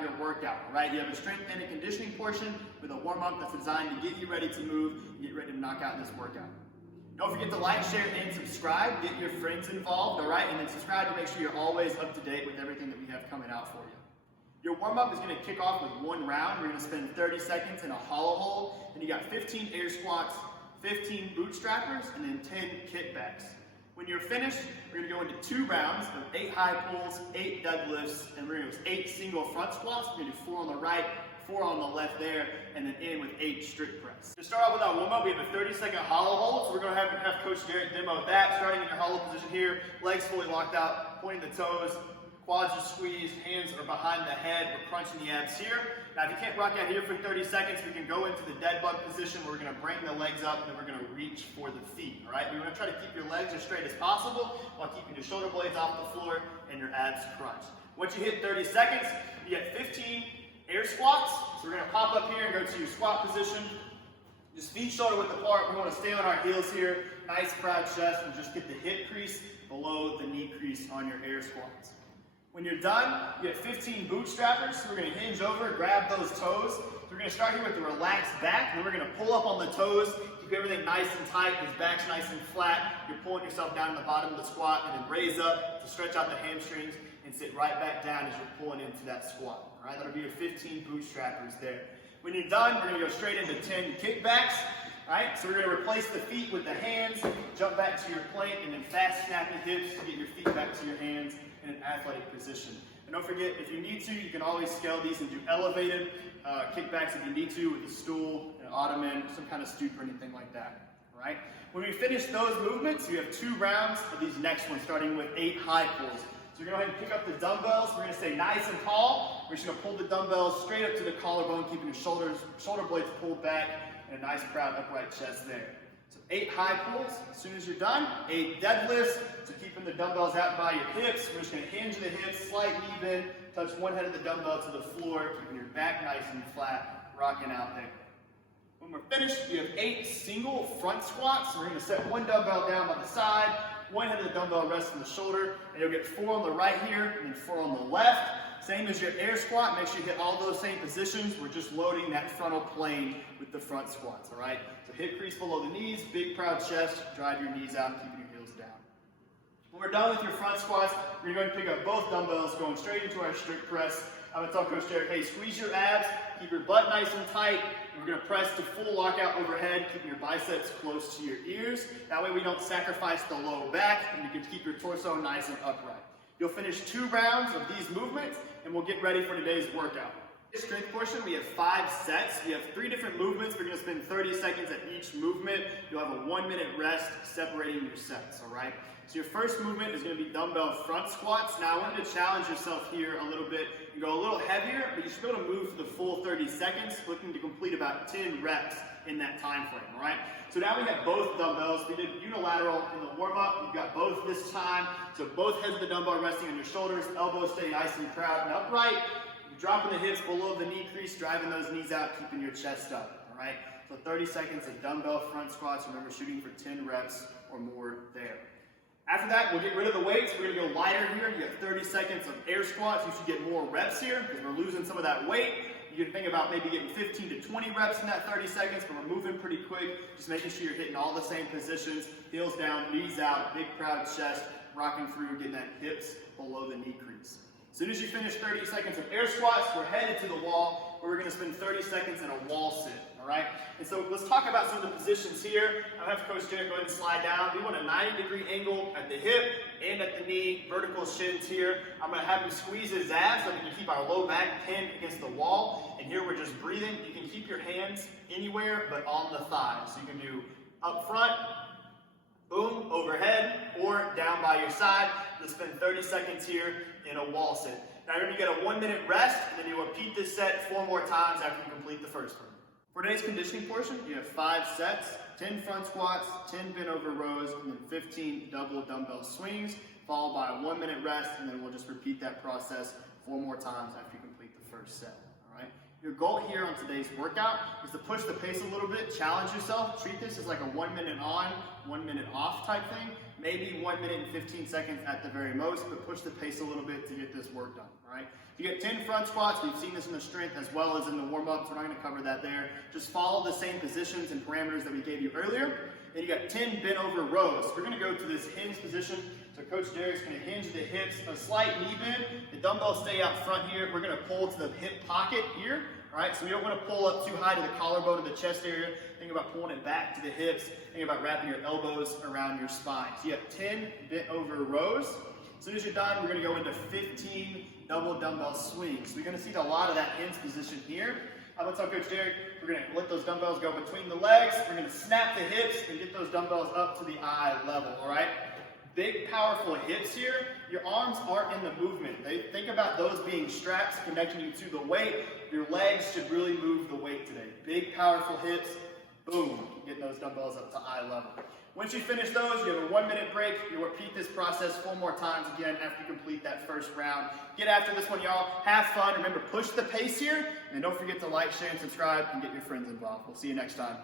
your workout, all right? You have a strength and a conditioning portion with a warm-up that's designed to get you ready to move and get ready to knock out this workout. Don't forget to like, share, and subscribe. Get your friends involved, all right? And then subscribe to make sure you're always up to date with everything that we have coming out for you. Your warm-up is going to kick off with one round. We're going to spend 30 seconds in a hollow hold. And you got 15 air squats, 15 bootstrappers, and then 10 kickbacks. When you're finished, we're going to go into 2 rounds of 8 high pulls, 8 deadlifts, and we're going to do 8 single front squats. We're going to do 4 on the right, 4 on the left there, and then in with 8 strict press. To start off with our warm-up, we have a 30-second hollow hold. So we're going to have Coach Derek demo that. Starting in your hollow position here, legs fully locked out, pointing the toes, quads are squeezed, hands are behind the head. We're crunching the abs here. Now, if you can't rock out here for 30 seconds, we can go into the dead bug position where we're going to bring the legs up and we're going to reach for the feet, all right? We want to try to keep your legs as straight as possible while keeping your shoulder blades off the floor and your abs crunched. Once you hit 30 seconds, you get 15 air squats. So we're going to pop up here and go to your squat position. Just feet shoulder width apart. We want to stay on our heels here. Nice proud chest, and just get the hip crease below the knee crease on your air squats. When you're done, you get 15 bootstrappers. So we're going to hinge over, grab those toes. So we're going to start here with the relaxed back, and then we're going to pull up on the toes, keep everything nice and tight, his back's nice and flat. You're pulling yourself down to the bottom of the squat, and then raise up to stretch out the hamstrings and sit right back down as you're pulling into that squat. All right, that'll be your 15 bootstrappers there. When you're done, we're going to go straight into 10 kickbacks. All right, so we're going to replace the feet with the hands, jump back to your plank, and then fast snappy hips to get your feet back to your hands in an athletic position. And don't forget, if you need to, you can always scale these and do elevated kickbacks if you need to with a stool, an ottoman, some kind of stoop or anything like that. All right. When we finish those movements, you have 2 rounds of these next ones, starting with 8 high pulls. So you're going to go ahead and pick up the dumbbells. We're going to stay nice and tall. We're just going to pull the dumbbells straight up to the collarbone, keeping your shoulder blades pulled back, and a nice proud upright chest there. So 8 high pulls. As soon as you're done, 8 deadlifts. So keeping the dumbbells out by your hips. We're just going to hinge the hips, slight knee bend, touch one head of the dumbbell to the floor, keeping your back nice and flat, rocking out there. When we're finished, you have 8 single front squats. So we're going to set one dumbbell down by the side, one head of the dumbbell rests on the shoulder, and you'll get 4 on the right here, and then 4 on the left. Same as your air squat, make sure you hit all those same positions. We're just loading that frontal plane with the front squats, all right? So hip crease below the knees, big proud chest, drive your knees out, keeping your heels down. When we're done with your front squats, we're going to pick up both dumbbells, going straight into our strict press. I'm going to tell Coach Derek, hey, squeeze your abs, keep your butt nice and tight. We're going to press to full lockout overhead, keeping your biceps close to your ears. That way we don't sacrifice the low back, and you can keep your torso nice and upright. You'll finish 2 rounds of these movements, and we'll get ready for today's workout. This strength portion, we have 5 sets. We have 3 different movements. We're going to spend 30 seconds at each movement. You'll have a 1-minute rest separating your sets, all right? So your first movement is going to be dumbbell front squats. Now I want you to challenge yourself here a little bit and go a little heavier, but you should be able to move for the full 30 seconds, looking to complete about 10 reps in that time frame, all right? So now we have both dumbbells. We did unilateral in the warm-up. You've got both this time. So both heads of the dumbbell resting on your shoulders, elbows stay nice and proud and upright. You're dropping the hips below the knee crease, driving those knees out, keeping your chest up, all right? So 30 seconds of dumbbell front squats. Remember, shooting for 10 reps or more there. After that, we'll get rid of the weights. We're going to go lighter here. You have 30 seconds of air squats. You should get more reps here because we're losing some of that weight. You can think about maybe getting 15 to 20 reps in that 30 seconds, but we're moving pretty quick. Just making sure you're hitting all the same positions. Heels down, knees out, big proud chest, rocking through, getting that hips below the knee crease. As soon as you finish 30 seconds of air squats, we're headed to the wall where we're going to spend 30 seconds in a wall sit, all right? And so let's talk about some of the positions here. I'll have Coach Derek go ahead and slide down. We want a 90-degree angle at the hip and at the knee, vertical shins here. I'm going to have him squeeze his abs so we can keep our low back pinned against the wall. And here we're just breathing. You can keep your hands anywhere but on the thighs. So you can do up front, boom, overhead, or down by your side. Let's spend 30 seconds here in a wall sit. Now you're going to get a 1-minute rest, and then you repeat this set 4 more times after you complete the first one. For today's conditioning portion, you have 5 sets, 10 front squats, 10 bent over rows, and then 15 double dumbbell swings, followed by a 1-minute rest, and then we'll just repeat that process 4 more times after you complete the first set. All right? Your goal here on today's workout is to push the pace a little bit, challenge yourself, treat this as like a 1 minute on, 1 minute off type thing. maybe 1 minute and 15 seconds at the very most, but push the pace a little bit to get this work done, all right? You get 10 front squats. We've seen this in the strength as well as in the warm-up, so we're not gonna cover that there. Just follow the same positions and parameters that we gave you earlier. And you got 10 bent over rows. We're gonna go to this hinge position. So Coach Derek's gonna hinge the hips, a slight knee bend. The dumbbells stay out front here. We're gonna pull to the hip pocket here, all right? So we don't wanna pull up too high to the collarbone of the chest area. Think about pulling it back to the hips. Think about wrapping your elbows around your spine. So you have 10 bent over rows. As soon as you're done, we're gonna go into 15 double dumbbell swings. So you're gonna see a lot of that hinge position here. I'm gonna tell Coach Derek, we're gonna let those dumbbells go between the legs. We're gonna snap the hips and get those dumbbells up to the eye level, all right? Big, powerful hips here. Your arms aren't in the movement. Think about those being straps connecting you to the weight. Your legs should really move the weight today. Big, powerful hips. Boom, getting those dumbbells up to eye level. Once you finish those, you have a 1 minute break. You repeat this process 4 more times again after you complete that first round. Get after this one, y'all. Have fun. Remember, push the pace here. And don't forget to like, share, and subscribe, and get your friends involved. We'll see you next time.